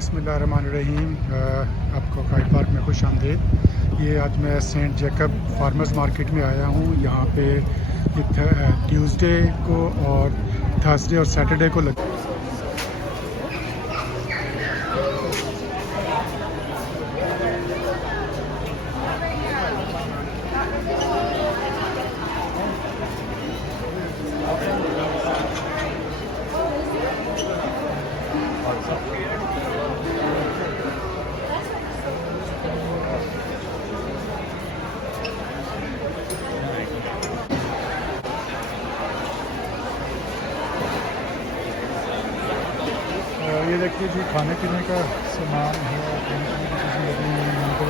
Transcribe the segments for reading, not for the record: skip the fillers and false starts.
बिस्मिल्लाहिर्रहमानिर्रहीम। आपको kite park में खुश आमदीद। ये आज मैं सेंट जेकब फार्मर्स मार्केट में आया हूँ। यहाँ पे ट्यूसडे को और थर्सडे और सैटरडे को ये देखिए जी, खाने पीने का सामान है, खाने पीने की चीज़ें लगी हुई हैं यहाँ पर।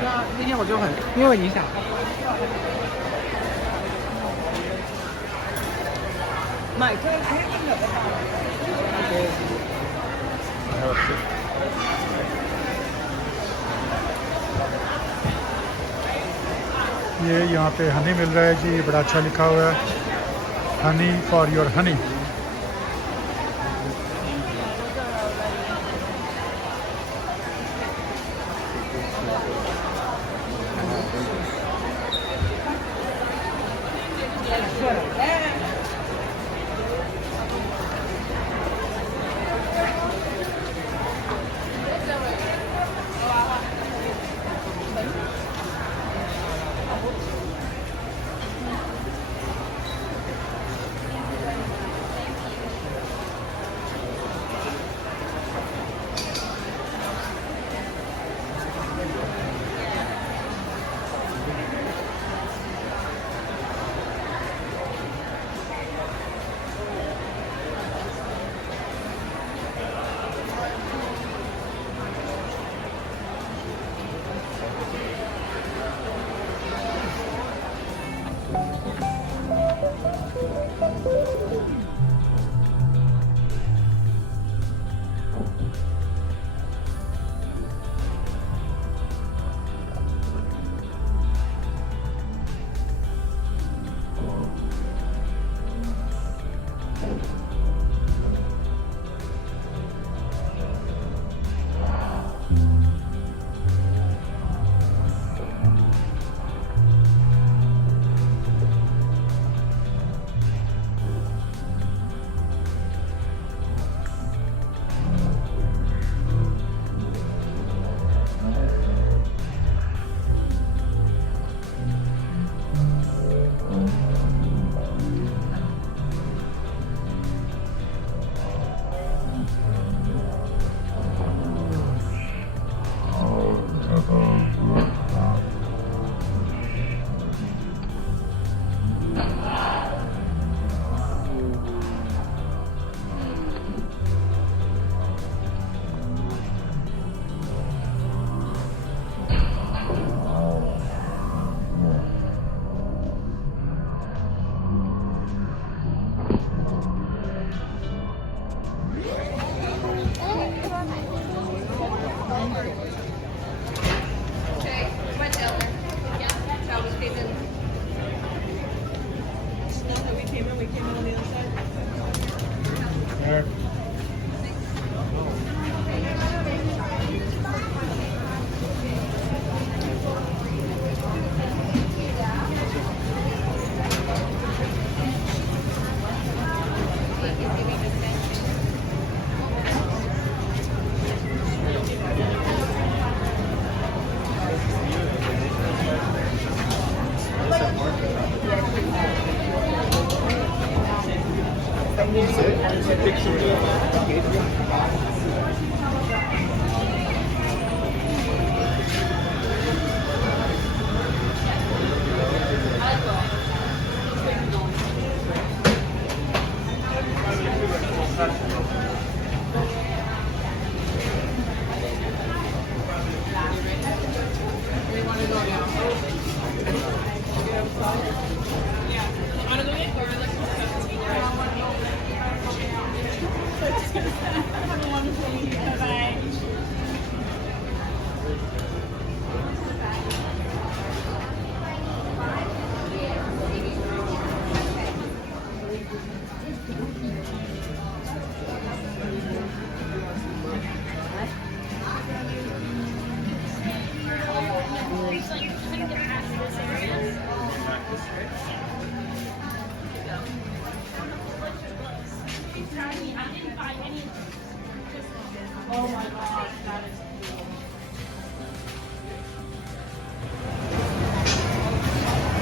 那天我就很，因为你想买这个可以那个ये यहाँ पे हनी मिल रहा है जी, ये बड़ा अच्छा लिखा हुआ है, हनी फॉर योर हनी।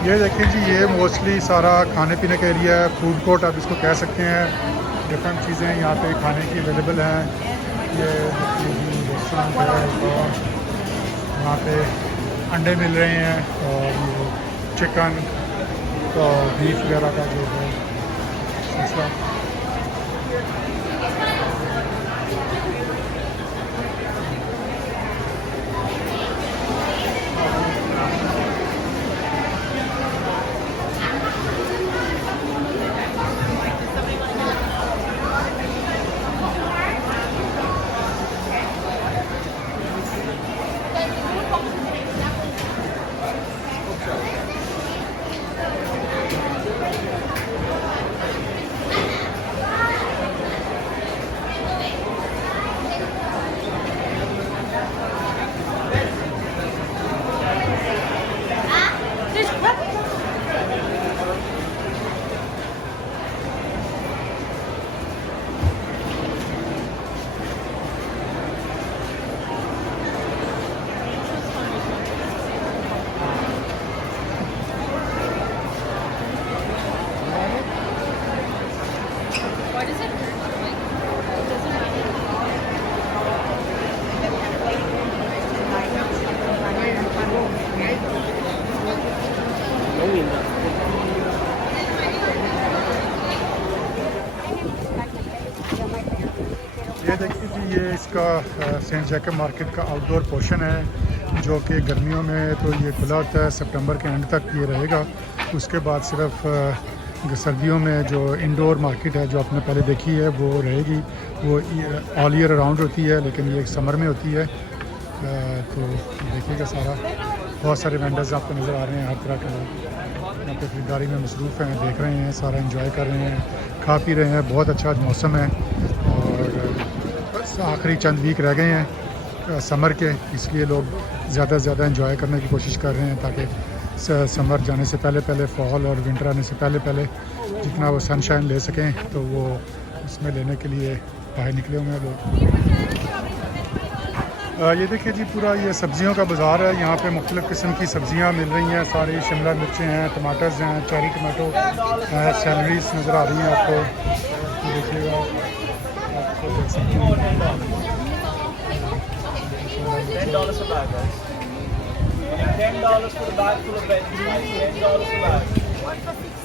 ये देखिए जी, ये मोस्टली सारा खाने पीने का एरिया है, फूड कोर्ट आप इसको कह सकते हैं। डिफरेंट चीज़ें यहाँ पे खाने की अवेलेबल हैं। ये रेस्टोरेंट है और यहाँ पे अंडे मिल रहे हैं और ये चिकन और बीफ वगैरह का जो है सिलसिला। Why does it hurt? Like, it doesn't really. ये देखिए जी, ये इसका सेंट जैकब मार्केट का आउटडोर पोर्शन है जो कि गर्मियों में तो ये खुला होता है, सितंबर के एंड तक ये रहेगा। उसके बाद सिर्फ सर्दियों में जो इंडोर मार्केट है जो आपने पहले देखी है वो रहेगी। वो ऑल ईयर अराउंड होती है, लेकिन ये समर में होती है। तो देखिएगा सारा बहुत सारे वेंडर्स आपको नज़र आ रहे हैं, हर तरह के लोग यहाँ पे खरीदारी में मसरूफ़ हैं, देख रहे हैं, सारा एंजॉय कर रहे हैं, खा पी रहे हैं। बहुत अच्छा मौसम है और बस आखिरी चंद वीक रह गए हैं समर के, इसलिए लोग ज़्यादा से ज़्यादा एंजॉय करने की कोशिश कर रहे हैं ताकि समर जाने से पहले पहले, फॉल और विंटर आने से पहले पहले जितना वो सनशाइन ले सकें तो वो उसमें लेने के लिए बाहर निकले हुए हैं लोग। ये देखिए जी, पूरा ये सब्जियों का बाज़ार है। यहाँ पे मुख्तलिफ़ किस्म की सब्जियाँ मिल रही हैं। सारी शिमला मिर्चें हैं, टमाटर्स हैं, चेरी टमाटो, सैलरीज नज़र आ रही हैं आपको। ये देखिएगा, आपको देख सकते हैं। $10 a bag, guys. $10 for the bag full of veggies. $10 a bag.